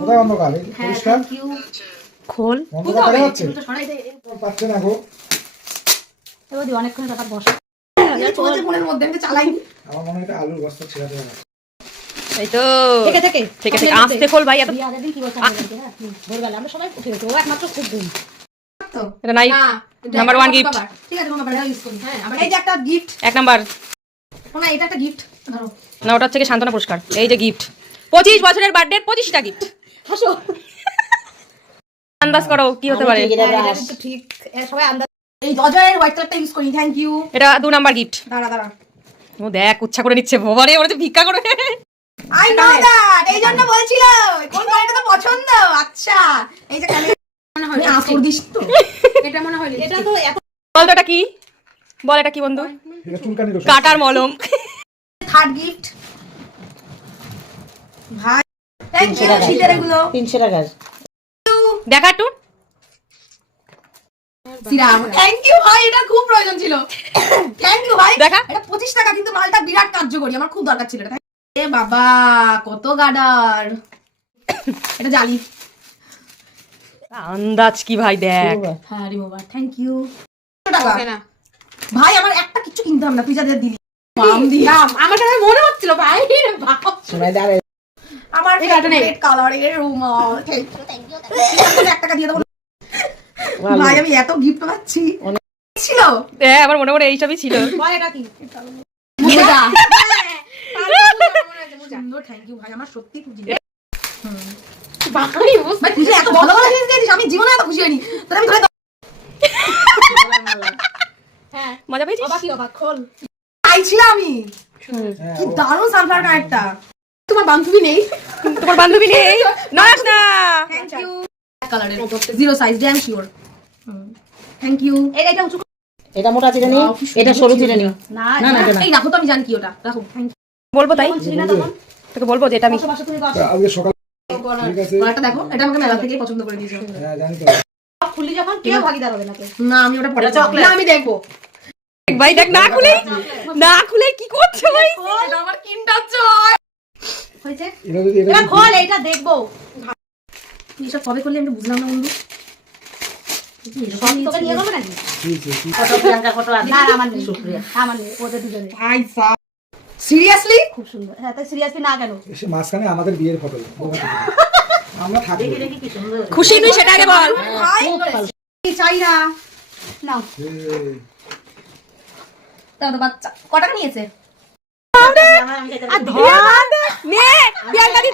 কোথায় অন্ধকার পরিষ্কার খোল অন্ধকার দেখা যাচ্ছে পাচ্ছে না গো এবার অনেকক্ষণ টাকা বসা মনের মধ্যে আমি চালাইনি। আমার মনে হয় এটা আলুর বস্তা ছেড়ে দেওয়া আছে। এই তো থেকে থেকে আস্তে খোল ভাই। এত কি বলছ ভোরবেলা আমরা সবাই উঠে গেছি, ও একমাত্র খুব ঘুম তো এটা নাই নাম্বার 1 গিফট। ঠিক আছে তোমার বাড়িটা ইউজ করি। হ্যাঁ আবার এই যে একটা গিফট, এক নাম্বার না এটা একটা গিফট ধরো না, ওটা হচ্ছে সান্ত্বনা পুরস্কার। এই যে গিফট 25 বছরের বার্থডে 25টা গিফট। হাসো আন্দাজ করো কি হতে পারে। এটা কিন্তু ঠিক সবাই আন্দাজ। এই অজয়ের হোয়াইট কালারটা ইউজ করি। Thank you. এটা 2 নাম্বার গিফট। দাঁড়া ও দেখ উচ্ছা করে নিচ্ছে বাবারে, ওরা যে ভিক্ষা করে। আই নো দ্যাট, এই জন্য বলছিল কোন গাড়িটা তো পছন্দ। আচ্ছা এই যে মনে হয় আসর দিস তো এটা মনে হয় এটা তো বল তো এটা কি, বল এটা কি বন্ধু? এটা চুলকানির ওষুধ। কাটার মলম। থার্ড গিফট ভাই থ্যাংক ইউ। শীতের এগুলো 300 টাকা। দেখা একটু সিরাম। থ্যাংক ইউ ভাই, এটা খুব প্রয়োজন ছিল। থ্যাংক ইউ ভাই। দেখা এটা 25 টাকা, কিন্তু মালটা বিরাট কার্যকরী, আমার খুব দরকার ছিল এটা। এ বাবা কত গাডার। এটা জালি। আন্দাজ কি ভাই দেখ। হ্যাঁ রিমুভার। Thank you. টাকা ভাই আমার একটা কিছু কিনতে হবে না, তুই যা দিলি মাম দিলাম। আমার কাছে মনে হচ্ছিল ভাই সময় দাঁড়ায় আমার ফেভারিট কালার এর রুমাল। থ্যাংক ইউ 1 টাকা দিয়ে দেবো ভাই। আমি এত গিফট পাচ্ছি ছিল। হ্যাঁ আমার মনে মনে এইসবই ছিল। ভাই এটা কি মোজা। থ্যাংক ইউ ভাই, আমার সত্যি খুশি ভাই। তুই যে এত ভালো ভালো জিনিস দিয়েছিস, আমি জীবনে এত খুশি হইনি। তোর আমি ধরে হ্যাঁ মজা পেয়েছিস? অবাক খোল চাইছিলাম আমি। কি দারুণ সানফ্লাওয়ার কানেরটা। তোমার বান্ধবী নেই? তোমার বান্ধবী নেই? নয়াস না। Thank you. কালারের zero size, damn sure. Thank you. এটা উঁচু এটা মোটা চিড়ে নি, এটা সরু চিড়ে নি। না না না এই রাখো তো, আমি জানি কি ওটা। রাখো। Thank you. বলবো তাই তোকে বলবো যে এটা আমি বসো তুমি বসো। আজকে সকাল ঠিক আছে। এটা দেখো, এটা আমাকে মেলা থেকেই পছন্দ করে দিয়েছো। হ্যাঁ জানি তো। খুলি যখন কেউ ভাগিদার হবে না। না আমি ওটা পরে চকলেট। না আমি দেখবো ভাই দেখ না খুলে কি করছো ভাই? এটা আমার কিন্ডার জয় হয়েছে। এটা যদি এটা এবার খোল, এটা দেখবো। তুই সব কবে করলি আমি তো বুঝলাম না বন্ধু। সব তোকে নিয়ে যাবো নাকি? ঠিক আছে। ফটো প্রিয়াঙ্কার ফটো আছে। না আমার নেই। সুপ্রিয়া আমার নেই, ওদের দুজনে। ভাই সাব সিরিয়াসলি খুব সুন্দর। হ্যাঁ তাই সিরিয়াসলি না কেন? এসে মাঝখানে আমাদের বিয়ের ফটো আমরা থাকি। দেখি দেখি কি সুন্দর। খুশি তুই সেটা আগে বল। ভাই চাই না। নাও দাও তো বাচ্চা। কত টাকা নিয়েছে? আমার আমি নে প্রিয়াঙ্কা দি